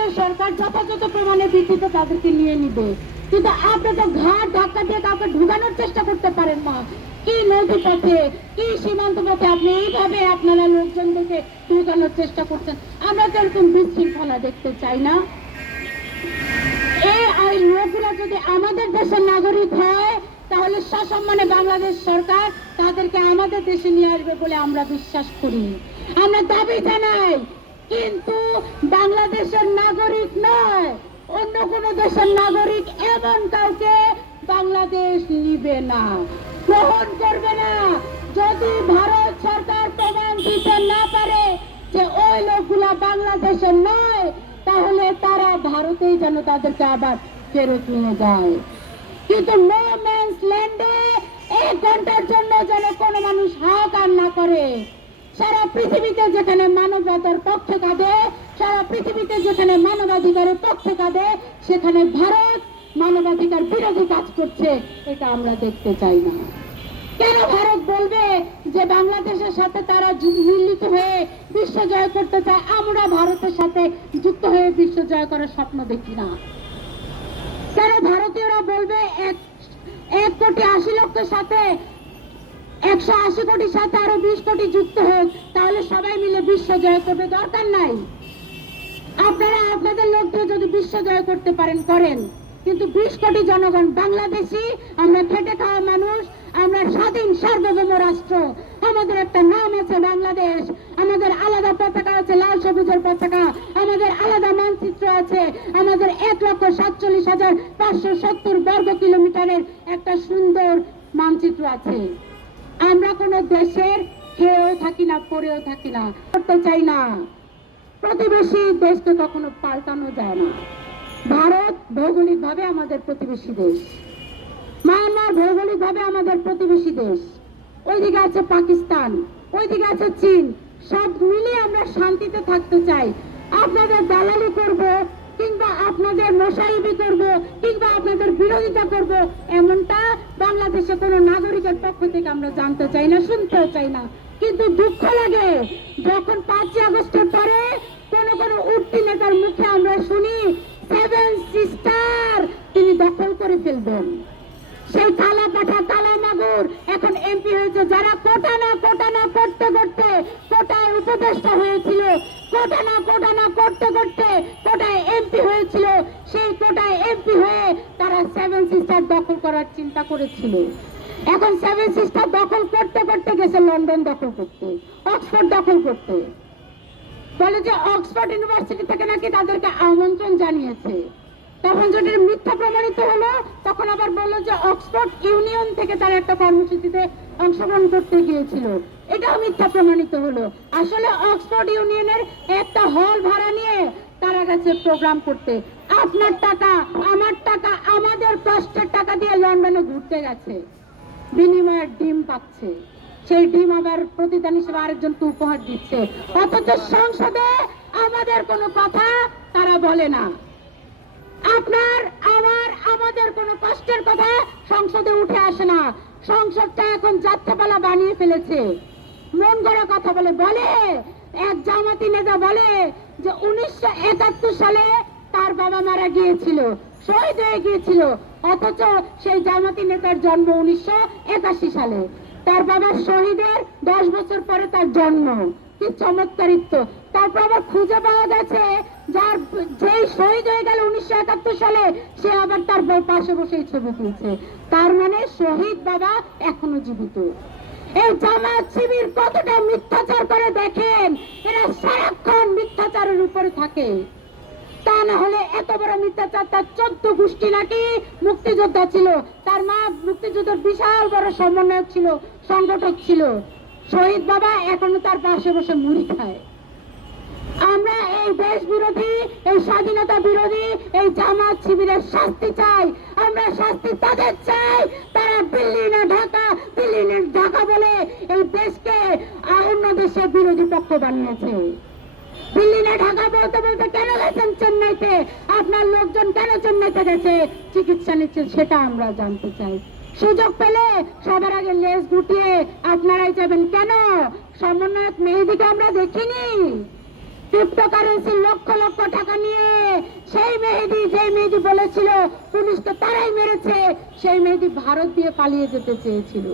বাংলাদেশ সরকার যথাযথ প্রমাণের ভিত্তিতে তাদেরকে নিয়ে নিবে, কিন্তু আপনি তো ঘাট ধাক্কা দিয়ে কাউকে ঢুকানোর চেষ্টা করতে পারেন না। কি নদী পথে, কি সীমান্ত পথে আপনি এইভাবে আপনারা লোকজনদেরকে ঢুকানোর চেষ্টা করছেন? আমরা তো এরকম বিশৃঙ্খলা দেখতে চাই না। এই লোকগুলা যদি আমাদের দেশের নাগরিক হয় তাহলে সসম্মানে বাংলাদেশ সরকার তাদেরকে আমাদের দেশে নিয়ে আসবে বলে আমরা বিশ্বাস করি, আমরা দাবি জানাই। কিন্তু বাংলাদেশের নাগরিক নয়, অন্য কোন দেশের নাগরিক এমন কাউকে বাংলাদেশ নিবে না, গ্রহণ করবে না। যদি ভারত সরকার প্রমাণ দিতে না পারে যে ওই লোকগুলা বাংলাদেশের নয়, তাহলে তারা ভারতেই যেন তাদেরকে আবার ফেরত নিয়ে যায়। কিন্তু নো ম্যানস ল্যান্ডে 1 ঘন্টার জন্য যেন কোনো মানুষ হাহাকার না করে। সারা পৃথিবীতে যেখানে মানবতার পক্ষে কাঁদে, সারা পৃথিবীতে যেখানে মানবাধিকারের পক্ষে কাঁদে, সেখানে ভারত মানবাধিকার বিরোধী কাজ করছে, এটা আমরা দেখতে চাই না। কেন ভারত বলবে যে বাংলাদেশের সাথে তারা মিলিত হয়ে বিশ্ব জয় করতে চায়? আমরা ভারতের সাথে যুক্ত হয়ে বিশ্ব জয় করার স্বপ্ন দেখি না। কেন ভারতীয়রা বলবে 1,80,00,000 সাথে 180 কোটির সাথে আরো 20 কোটি যুক্ত হোক, তাহলে সবাই মিলে বিশ্ব জয় করবে? দরকার নাই। আপনারা আপনাদের লোক দিয়ে যদি বিশ্ব জয় করতে পারেন করেন, কিন্তু 20 কোটি জনগণ বাংলাদেশি, আমরা খেটে খাওয়া মানুষ, আমরা স্বাধীন সার্বভৌম রাষ্ট্র, আমাদের একটা নাম আছে বাংলাদেশ, আমাদের আলাদা পতাকা আছে, লাল সবুজের পতাকা, আমাদের আলাদা মানচিত্র আছে, আমাদের 1,47,570 বর্গ কিলোমিটারের একটা সুন্দর মানচিত্র আছে। আমরা কোন দেশের খেয়েও থাকি না, পড়েও থাকি না, করতে চাই না। প্রতিবেশী দেশকে কখনো পাল্টানো যায় না। ভারত ভৌগোলিকভাবে আমাদের প্রতিবেশী দেশ, মায়ানমার ভৌগোলিকভাবে আমাদের প্রতিবেশী দেশ, ওইদিকে আছে পাকিস্তান, ওইদিকে আছে চীন, সব মিলিয়ে আমরা শান্তিতে থাকতে চাই। আপনাদের দালালি করব কিংবা আপনাদের মশাইবি করব কিংবা আপনাদের বিরোধিতা করব, এমনটা বাংলাদেশে কোনো নাগরিকের পক্ষ থেকে আমরা জানতে চাই না, শুনতেও চাই না। কিন্তু দুঃখ লাগে যখন 5ই আগস্টের পরে কোন উঠতি নেতার মুখে আমরা শুনি 7 সিস্টার তিনি দখল করে ফেলবেন। সেই কালা পাঠা কালা মাগুর এখন এমপি হয়েছে, যারা কোটা না করতে করতে কোটায় উপদেষ্টা হয়েছিল, কোটা না করতে করতে কোটায় এমপি হয়েছিল, সেই কোটায় এমপি হয়ে তারা 7 সিস্টার দখল করার চিন্তা করেছিল। এখন 7 সিস্টার দখল করতে করতে গেছে লন্ডন দখল করতে, অক্সফোর্ড দখল করতে। বলে যে অক্সফোর্ড ইউনিভার্সিটি থেকে নাকি তাদেরকে আমন্ত্রণ জানিয়েছে। তখন যদি মিথ্যা প্রমাণিত হলো, তখন আবার বললো যে অক্সফোর্ড ইউনিয়ন থেকে তারা একটা কর্মসূচিতে অংশগ্রহণ করতে গিয়েছিল, এটাও মিথ্যা প্রমাণিত হলো। আসলে অক্সফোর্ড ইউনিয়নের একটা হল ভাড়া নিয়ে তারা গেছে প্রোগ্রাম করতে। আপনার টাকা, আমার টাকা, আমাদের কষ্টের টাকা দিয়ে লন্ডনে ঘুরতে গেছে, বিনিময়ে ডিম পাচ্ছে, সেই ডিম আবার প্রতিদান হিসেবে আরেকজনকে উপহার দিচ্ছে। অথচ সংসদে আমাদের কোনো কথা তারা বলে না। আপনার আমার আমাদের কোনো কষ্টের কথা সংসদে উঠে আসে না। সংসদটা এখন যাত্রাপালা বানিয়ে ফেলেছে, মন গড়া কথা বলে এক জামাতি নেতা বলে যে 1971 সালে তার বাবা মারা গিয়েছিল, শহীদ হয়ে গিয়েছিল, অথচ সেই জামাতি নেতার জন্ম 1981 সালে। তার বাবার শহীদের 10 বছর পরে তার জন্ম। কি চমৎকারিত্ব! তারপর আবার খুঁজে পাওয়া গেছে যেই শহীদ হয়ে গেল 1971 সালে, সে আবার তার পাশে বসেই ছবি তুলছে। তার মানে শহীদ বাবা এখনো জীবিত। এই জামাত শিবির কতটা মিথ্যাচার করে দেখেন, এরা সারাক্ষণ মিথ্যাচারের উপরে থাকে। তা না হলে এত বড় মিথ্যাচার, তার 14 গোষ্ঠী নাকি মুক্তিযোদ্ধা ছিল, তার মা মুক্তিযুদ্ধের বিশাল বড় সমন্বয়ক ছিল, সংগঠক ছিল। শহীদ বাবা এখনো তার পাশে বসে মুড়ি খায়। আমরা এই দেশ বিরোধী, এই স্বাধীনতা বিরোধী এই জামাত শিবিরের শাস্তি চাই। আমরা শাস্তি তাদের চাই, তারা দিল্লি না ঢাকা বলে এই দেশকে অন্য দেশের বিরোধী পক্ষ বানিয়েছে। দিল্লি না ঢাকা বলতে বলতে কেন গেছেন চেন্নাইতে? আপনার লোকজন কেন চেন্নাইতে গেছে চিকিৎসা নিচ্ছে, সেটা আমরা জানতে চাই। সুযোগ পেলে সবার আগে লেজ গুটিয়ে আপনারাই যাবেন কেন? সমন্বয়ক মেহেদীকে আমরা দেখিনি ক্রিপ্টোকারেন্সি লক্ষ লক্ষ টাকা নিয়ে যে মেয়েটি বলেছিল পুলিশকে তারাই মেরেছে, সেই মেয়েটি ভারত দিয়ে পালিয়ে যেতে চেয়েছিল।